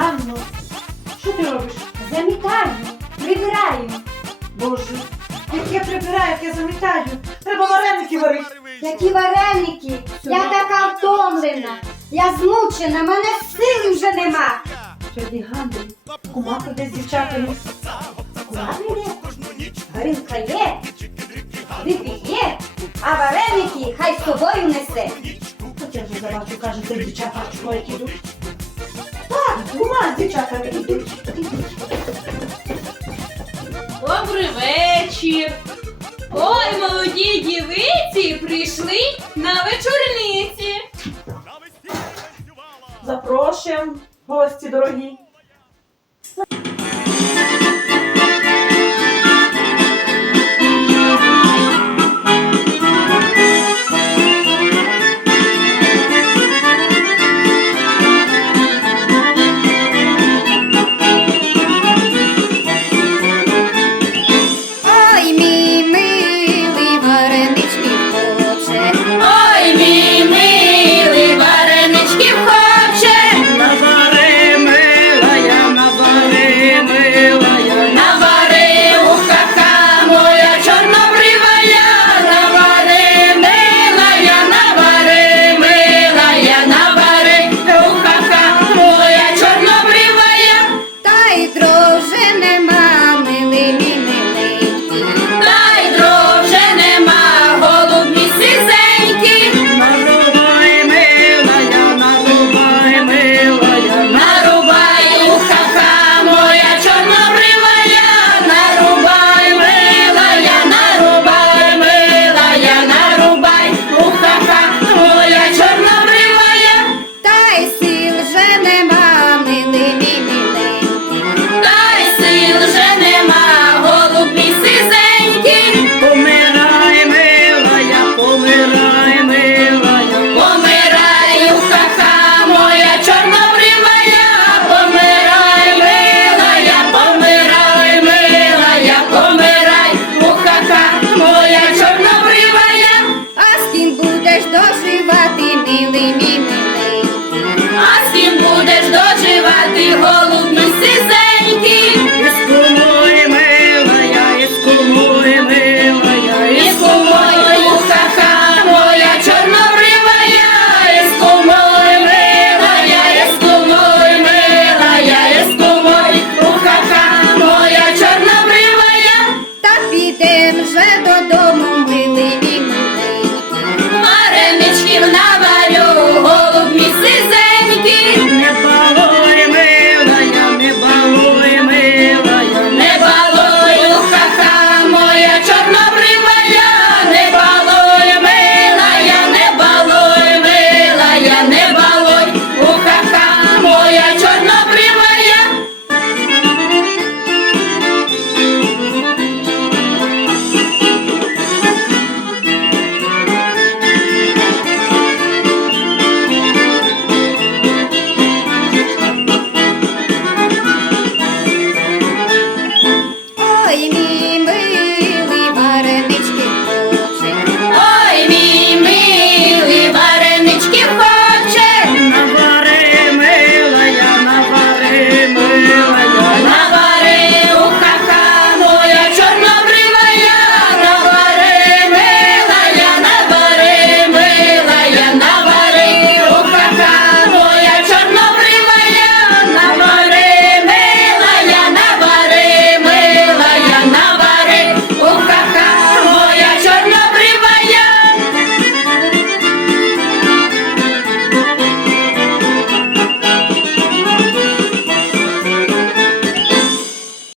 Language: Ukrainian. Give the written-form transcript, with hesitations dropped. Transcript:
Ганно, що ти робиш? Замітаю, прибираю. Боже, як я прибираю, як я замітаю. Треба вареники варити. Які вареники? Я така втомлена. Я змучена, мене сили вже нема. Сьогодні Ганна, кума прийде з дівчатами. Куди прийде? Горілка є, випік є, а вареники хай з собою несе. От я вже забачу, каже, ти дівчата в школі йдуть. Так, кума з дівчатами йдуть. Добрий вечір! Ой, молоді дівиці прийшли на вечорниці. Запрошуємо, гості дорогі.